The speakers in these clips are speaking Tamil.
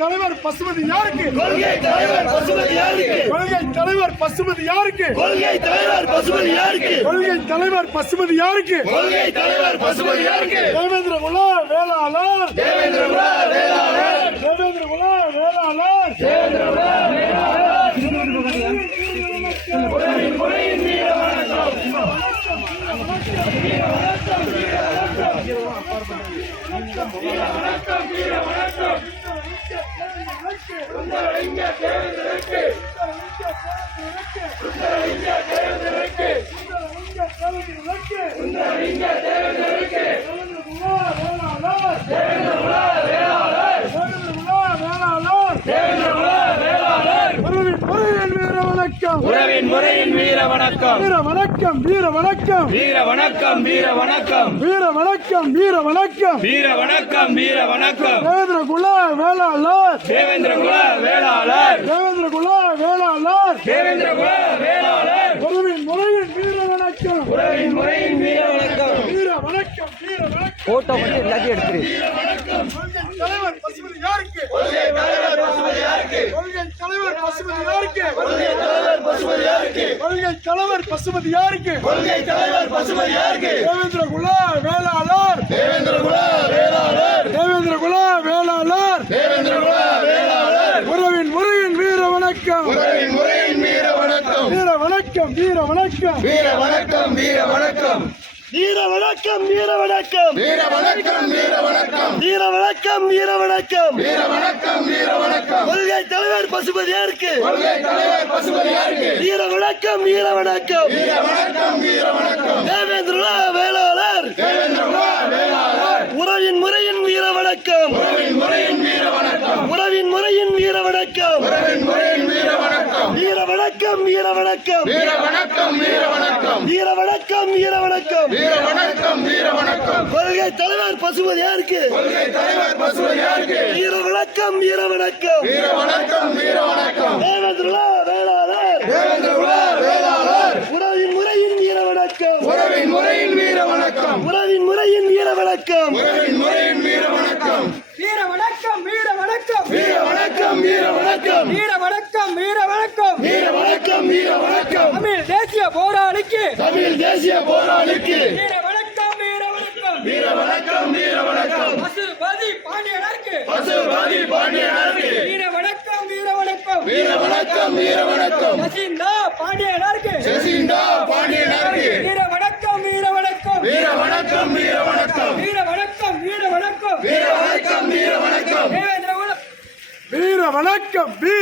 தலைவர் பசுமதி யாருக்கு? கொள்கை தலைவர் பசுபதி யாருக்கு? கொள்கை தலைவர் பசுமதி யாருக்கு? கொள்கை தலைவர் பசுபதி யாருக்கு? கொள்கை தலைவர் பசுமதி யாருக்கு? கொள்கை தலைவர் பசுபதி யாருக்கு? தேவேந்திர குல வேளாளர். தேவேந்திர குல வேளாளர். தேவேந்திர குல வேளாளர். தேவேந்திர குல முறையின் வீர வணக்கம். உங்கள் இந்திய தேர்தலுக்கு. முறையின் வீர வணக்கம். வீர வணக்கம் வீர வணக்கம். வீர வணக்கம் வீர வணக்கம். வீர வணக்கம் வீர வணக்கம். வீர வணக்கம் வீர வணக்கம். தேவேந்திர குல வேளாளர். தேவேந்திர குல வேளாளர். தேவேந்திர குல வேளாளர். தேவேந்திர குல வேளாளர். உறவின் முறையின் வீர வணக்கம். உறவின் முறையின் வீர வணக்கம். வீர வணக்கம் வீர வணக்கம். போட்டோ மட்டும் எல்லாத்தையும் எடுத்துரு. கொள்கை தலைவர் பசுமதி யாருக்கு? கொள்கை தலைவர் பசுபதி யாருக்கு? கொள்கை தலைவர் பசுமதி யாருக்கு? கொள்கை தலைவர் பசுபதி யாருக்கு? கொள்கை தலைவர் பசுமதி யாருக்கு? கொள்கை தலைவர் பசுபதி யாருக்கு? தேவேந்திர குல வேளாளர். தேவேந்திர குல வேளாளர். தேவேந்திர குல வேளாளர். தேவேந்திர குல வேளாளர். உறவின் முறையின் வீர வணக்கம். உறவின் முறையின் வீர வணக்கம். வீர வணக்கம் வீர வணக்கம். வீர வணக்கம் வீர வணக்கம். வீர வணக்கம் வீர வணக்கம் வீர வணக்கம் வீர வணக்கம் வீர வணக்கம் வீர வணக்கம் வீர வணக்கம் வீர வணக்கம் கொள்கை தலைவர் பசுபதி யாருக்கு? கொள்கை தலைவர் பசுபதி யாருக்கு? வீர வணக்கம் வீர வணக்கம் வீர வணக்கம் வீர வணக்கம் தேவேந்திர வேளாளர். தேவேந்திர வேளாளர். உறவின் முறையின் வீர வணக்கம் உறவின் முறையின் வீர வணக்கம் உறவின் முறையின் வணக்கம் வீர வணக்கம். வீர வணக்கம் வீர வணக்கம். வீர வணக்கம் வீர வணக்கம். வீர வணக்கம் வீர வணக்கம். கொள்கை தலைவர் பசுபதி யாருக்கு? கொள்கை தலைவர் பசுபதி யாருக்கு? வீர வணக்கம் வீர வணக்கம். வீர வணக்கம் வீர வணக்கம். தேவேந்திரா வேளாளர். தேவேந்திரா வேளாளர். உறவின் முறையின் வீர வணக்கம். உறவின் முறையின் வீர வணக்கம். உறவின் முறையின் வீர வணக்கம். உறவின் முறையின் போராளிக்கு தமிழ் தேசிய போராளிக்கு வீர வணக்கம் வீர வணக்கம். வீர வணக்கம் வீர வணக்கம். பசுபதி பாண்டியனருக்கு. பசுபதி பாண்டியனாருக்கு. வீர வணக்கம் வீர வணக்கம். வீர வணக்கம் வீர வணக்கம்.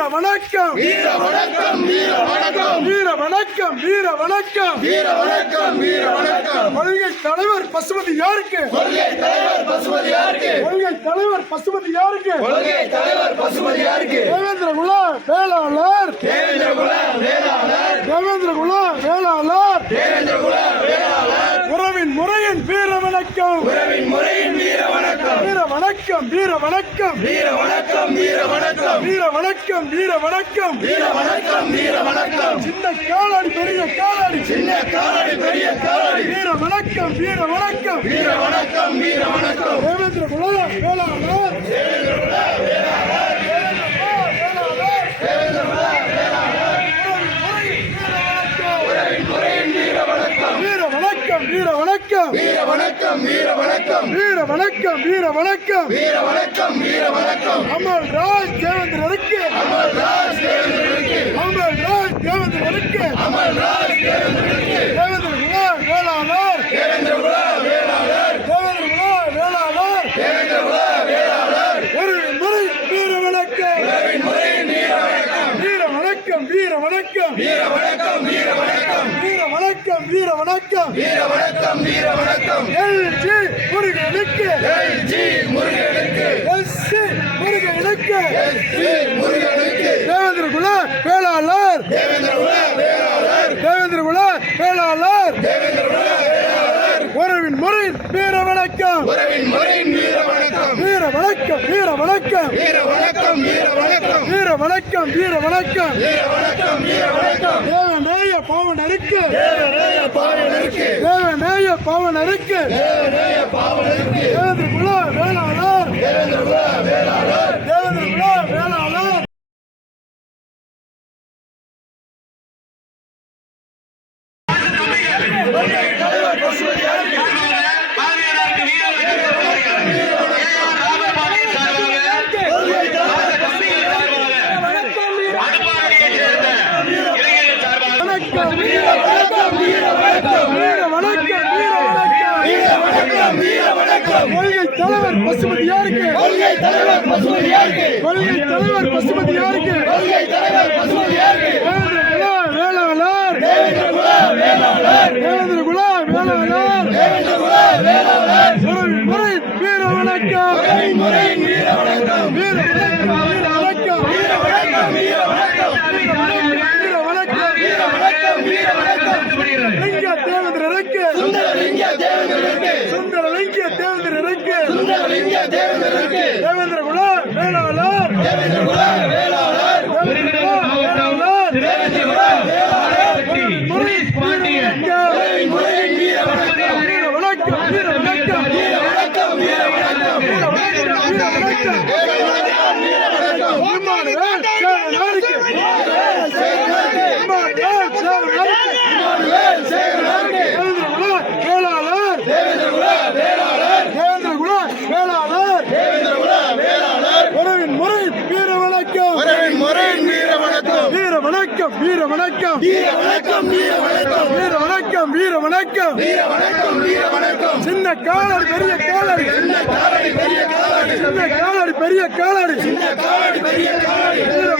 வீர வணக்கம். வீர வணக்கம் வீர வணக்கம். வீர வணக்கம் வீர வணக்கம். வீர வணக்கம் வீர வணக்கம். கொள்கை தலைவர் பசுமதி யாருக்கு? கொள்கை தலைவர் பசுபதி யாருக்கு? கொள்கை தலைவர் பசுமதி யாருக்கு? கொள்கை தலைவர் பசுபதி யாருக்கு? தேவேந்திர குல வேளாளர். தேவேந்திர குல வேளாளர். தேவேந்திர குல வேளாளர். தேவேந்திர குல வேளாளர். உறவின் முறையின் வீர வணக்கம். உறவின் முறையின் வீர வணக்கம் வீர வணக்கம் வீர வணக்கம். வீர வணக்கம் வீர வணக்கம். வீர வணக்கம் வீர வணக்கம். வீர வணக்கம் வீர வணக்கம். சின்ன காலாடி பெரிய காலாடி. சின்ன காலடி பெரிய காலடி. வீர வணக்கம் வீர வணக்கம். வீர வணக்கம் வீர வணக்கம். தேவேந்திர குல வேளாளர் தேவேந்திர குல வேளாளர் உறவின் முறையின் வீர வணக்கம் வீர வணக்கம் வீர வணக்கம். வீர வணக்கம் வீர வணக்கம் வீர வணக்கம் வீர வணக்கம் வீர வணக்கம் வீர வணக்கம் அமர் ராஜ் தேவேந்திரருக்கு அமர் ராஜ் தேவேந்திரனுக்கு அமர் ராஜ் தேவேந்திரருக்கு அமர் ராஜ் தேவேந்திரனுக்கு தேவேந்திர குல வேளாளர். தேவேந்திர குல வேளாளர். தேவேந்திர குல வேளாளர். தேவேந்திர குல வேளாளர். ஒரு முறை வீர வணக்கம் வீர வணக்கம் வீர வணக்கம் வீர வணக்கம் வீர வணக்கம் வீர வணக்கம் வீர வணக்கம் வீர வணக்கம் வீர வணக்கம் எல் ஜி முருகனுக்கு. எல் ஜி முருகனுக்கு. எஸ் சி முருகனுக்கு. ஜி முருகனுக்கு. தேவேந்திர குல வேளாளர். தேவேந்திர குல வேளாளர். தேவேந்திர குல வேளாளர். தேவேந்திர குல வேளாளர். உறவின் முறை வீர வணக்கம் உறவின் முறையின் வீர வணக்கம் வணக்கம் வீர வணக்கம் வீர வணக்கம் வீர வணக்கம் வீர வணக்கம் வீர வணக்கம் வீர வணக்கம் வீர வணக்கம் தேவநேய பாவனருக்கு தேவனேய பாவனருக்கு தேவனேய பாவனருக்கு தேவனேய பாவனருக்கு வணக்கம். வீர வணக்கம் வீர வணக்கம் வீர வணக்கம் வீர வணக்கம் வீர வணக்கம் கொள்கை தலைவர் கொள்கை தலைவர் கொள்கை தலைவர் கொள்கை தலைவர் வேளாளர் வேளாளர் தேவேந்திரருக்கு சுந்தரலிங்க தேவேந்திரருக்கு தேவேந்திர குல வேளாளர் தேவேந்திர குல வேளாளர் தேவேந்திர வணக்கம் வீர வணக்கம். வீர வணக்கம் வீர வணக்கம். சின்ன காலடி பெரிய காலடி. சின்ன காலடி பெரிய காலடி. சின்ன காலடி பெரிய காலடி. சின்ன காலடி பெரிய காலடி.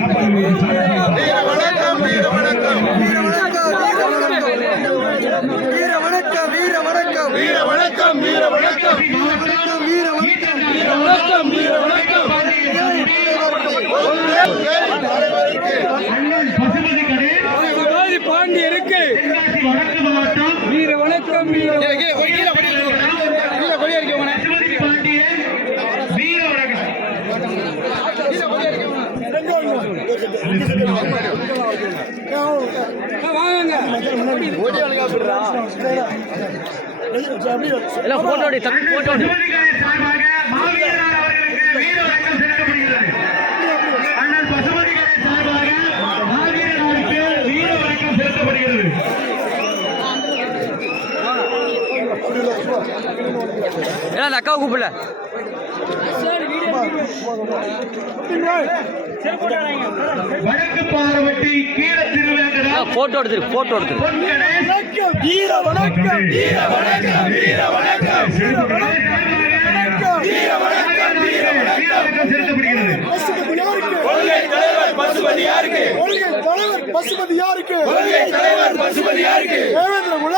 வாங்க. போட்டோடி போட்டோடி அக்கா கூப்பிடல. போட்டோ எடுத்து போட்டோ எடுத்துரு பசுபதி யாருக்கு? தலைவர் யாருக்கு? தலைவர் பசுபதி யாருக்கு? தேவேந்திர குல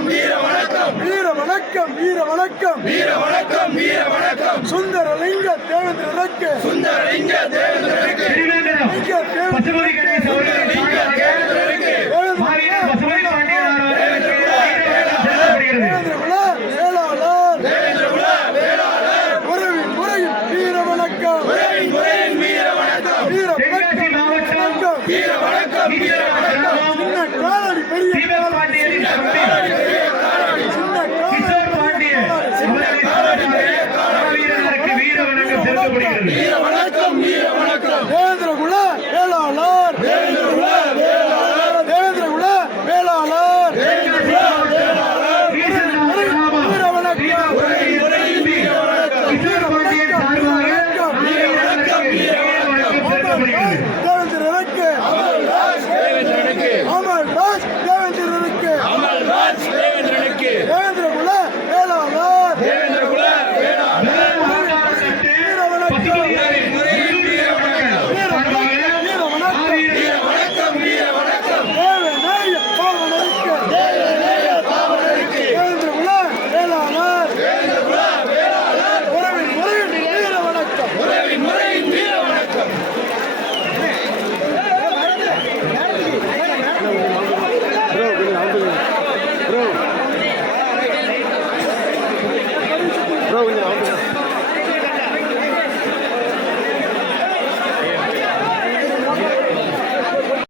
வணக்கம் வீர வணக்கம். வீர வணக்கம் வீர வணக்கம். வீர வணக்கம் வீர வணக்கம். சுந்தரலிங்க தேவேந்திரருக்கு சுந்தரலிங்க தேவேந்திரருக்கு திருவேங்கடம் லிங்க தேவேந்திர சொல்லப்படுகிறது